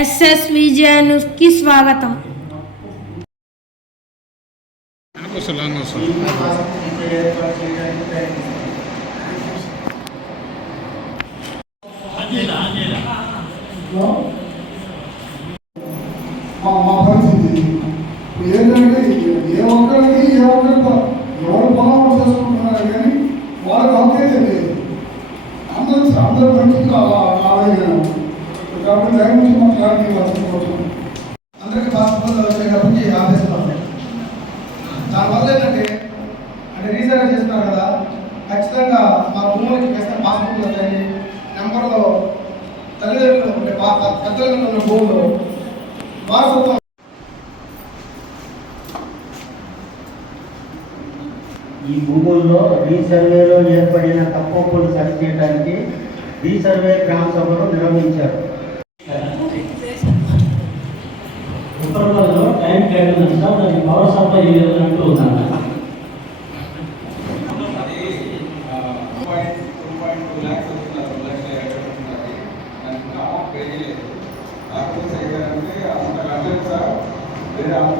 Yes yes విజయ న్యూస్కి స్వాగతం మా పరిస్థితి ఏంటంటే ఏ ఒక్కరికి ఏ ఒక్కరితో ఎవరు పొలం చేసుకుంటున్నారు కానీ వాళ్ళకి అవకాశం లేదు అందరూ అందరూ మంచిగా ఆలోచన కాబట్టి దాని గురించి మనం ప్రారంభం పడుకోవచ్చు అందరికీ పాస్పోర్ట్ వచ్చేటప్పటికి ఆదేశాలు దానివల్ల ఏంటంటే అంటే రీసర్వ్ చేస్తున్నారు కదా ఖచ్చితంగా మా భూములకి వేసిన పాస్పోర్ట్లు వస్తాయి. నెంబర్లో తల్లిదండ్రులు అంటే పెద్దలు ఉన్న భూములు. వారసత్వం. ఈ భూముల్లో రీసర్వేలో ఏర్పడిన తప్పప్పులు సరిచేయడానికి రీసర్వే గ్రామ సభను నిర్వహించారు. ఉత్తరపల్లిలో టైం టేబుల్ అంట దానికి పవర్ సప్లై చేయదంటూ ఉందంట వేరే అంత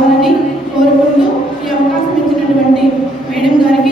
కావాలని కోరుకుంటూ ఈ అవకాశం ఇచ్చినటువంటి మేడం గారికి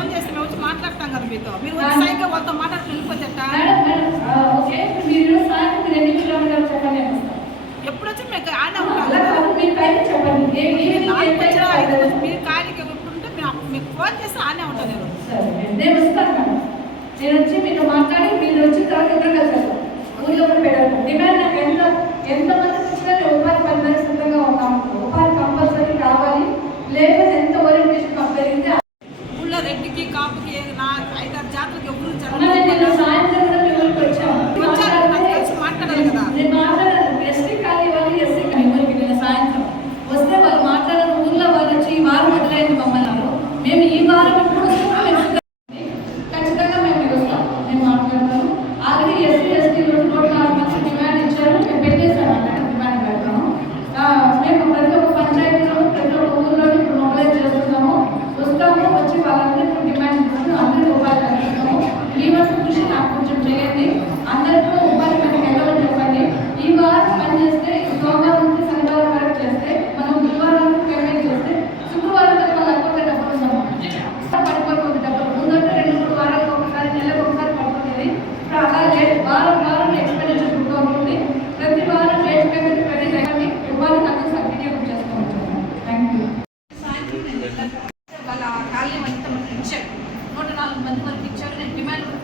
ఫోన్ చేసి మేము వచ్చి మాట్లాడతాం కదా మీతో. మీరు వచ్చి సాయంత్రం వాళ్ళతో మాట్లాడుతూ వెళ్ళిపోతే ఎట్టా? మేడం మేడం ఆ, ఓకే. ఇప్పుడు మీరు ఈరోజు సాయంత్రం మీరు ఎన్ని కిలోమీటర్లు చెప్పండి నేను వస్తాను ఎప్పుడు వచ్చి మీకు ఆడే అలా ఉంటాం కాదు మీరు మీకు ఫోన్ చేసి ఉంటాను నేను నేను వచ్చి మీతో మాట్లాడి మీరు వచ్చి తర్వాత ఇద్దరు కలిసి వెళ్తాం ఊళ్ళో కూడా పెట్టాను డిమాండ్ నాకు ఎంత ఎంతమంది వచ్చినా నేను ఉపాధి సిద్ధంగా ఉన్నాము. ఉపాధి కంపల్సరీ కావాలి లేకపోతే ఎంత నా ఐదారు జాతులకి ఎవరు అన్న,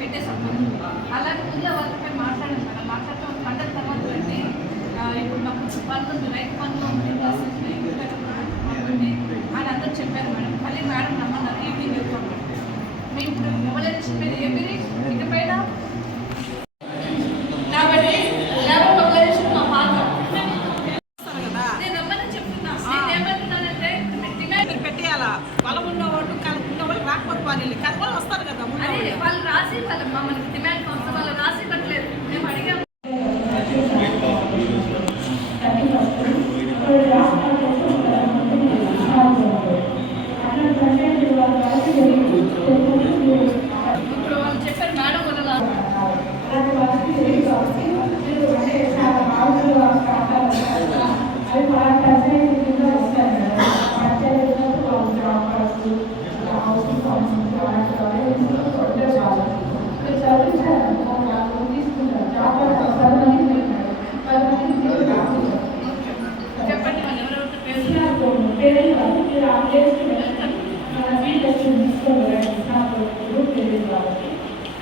డిమాండ్ కూడా అలాగే ముందు వాళ్ళపై మాట్లాడాను మేడం. మాట్లాడటం పండగ తర్వాత అంటే ఇప్పుడు మాకు పనులు ఉంది రైతు పనులు ఉంది ప్లస్ ఉంది. అని అందరూ చెప్పారు మేడం. మళ్ళీ మేడం నమ్మన్నారు. ఈవినింగ్ వెళ్తాం మేము ఇప్పుడు మొబైల్ చెప్పేది ఎవ్రీ ఇకపైన కాబట్టి లేబర్ మొబైలేషన్ మా పాత్ర వస్తారు కదా నేను రమ్మని చెప్తున్నా నేను ఏమంటున్నానంటే డిమాండ్ మీరు పెట్టేయాలా పొలం ఉన్నవాళ్ళు కాలం ఉన్నవాళ్ళు రాకపోతే వాళ్ళు కానీ వాళ్ళు వస్తారు కదా అని ఉన్నవాళ్ళు. వాళ్ళు రాసి వాళ్ళ మమ్మల్ని డిమాండ్ కోసం వాళ్ళు రాసి ఇవ్వట్లేదు మేము అడిగాము ఇప్పుడు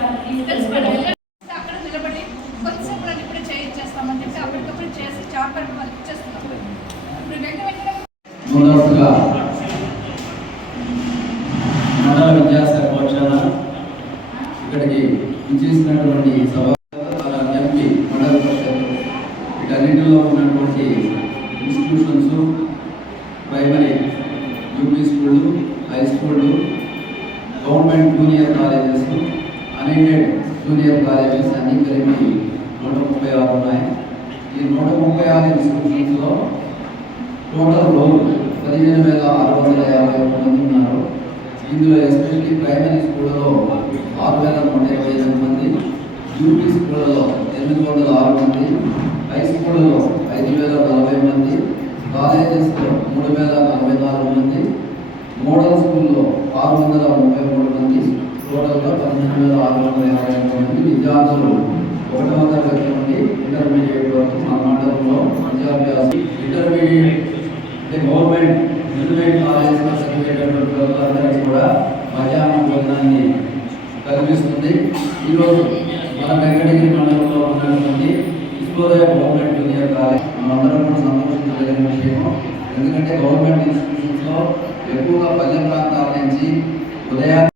అక్కడ నిలబడి కొద్దిసేపు నన్ను ఇప్పుడు చేయించేస్తామని చెప్పి అప్పటికప్పుడు చేసి చేపలు వాళ్ళు ఇచ్చేస్తున్నాం ఇప్పుడు వెంట వెంటనే ముందస్తుగా మండల విద్యాశాఖ పక్షాన ఇక్కడికి ఇచ్చేసినటువంటి సభ ఎంపీ మండల పరిషత్ వీటన్నిటిలో ఉన్నటువంటి ఇన్స్టిట్యూషన్స్ ప్రైమరీ యూపీ స్కూళ్ళు హై స్కూళ్ళు government junior colleges unaided junior colleges అన్ని కలిపి నూట ముప్పై ఆరు ఉన్నాయి ఈ నూట ముప్పై ఆరు ఇన్స్టిట్యూషన్స్లో టోటల్లో పదిహేను వేల ఆరు వందల యాభై ఒక్క మంది ఉన్నారు. ఇందులో ఎస్పెషల్లీ ప్రైమరీ స్కూళ్ళలో ఆరు వేల నూట ఇరవై ఎనిమిది మంది యూపీ స్కూళ్ళలో ఎనిమిది వందల ఆరు మంది హై స్కూళ్ళలో ఐదు వేల నలభై మంది కాలేజెస్లో మూడు వేల నలభై నాలుగు మంది మోడల్ స్కూల్లో ఆరు వందల ముప్పై మూడు మంది టోటల్గా పన్నెండు వేల ఆరు వందల యాభై మూడు మంది విద్యార్థులు ఒకటవ తరగతి నుండి ఇంటర్మీడియట్ వరకు మా మండలంలో విద్యాభ్యాసం. ఇంటర్మీడియట్ అంటే గవర్నమెంట్ ఇంటర్మీడియట్ కాలేజెస్లో చదివేటటువంటి పిల్లలందరికీ కూడా మధ్యాహ్నం భోజనాన్ని కల్పిస్తుంది ఈరోజు మన వెంకటగిరి మండలంలో ఉన్నటువంటి విశ్వోదయ గవర్నమెంట్ జూనియర్ కాలేజ్ మనందరం కూడా సంతోషించదగిన విషయం ఎందుకంటే గవర్నమెంట్ ఇన్స్టిట్యూషన్స్లో ఎక్కువగా పల్లె ప్రాంతాల నుంచి ఉదయాన్నే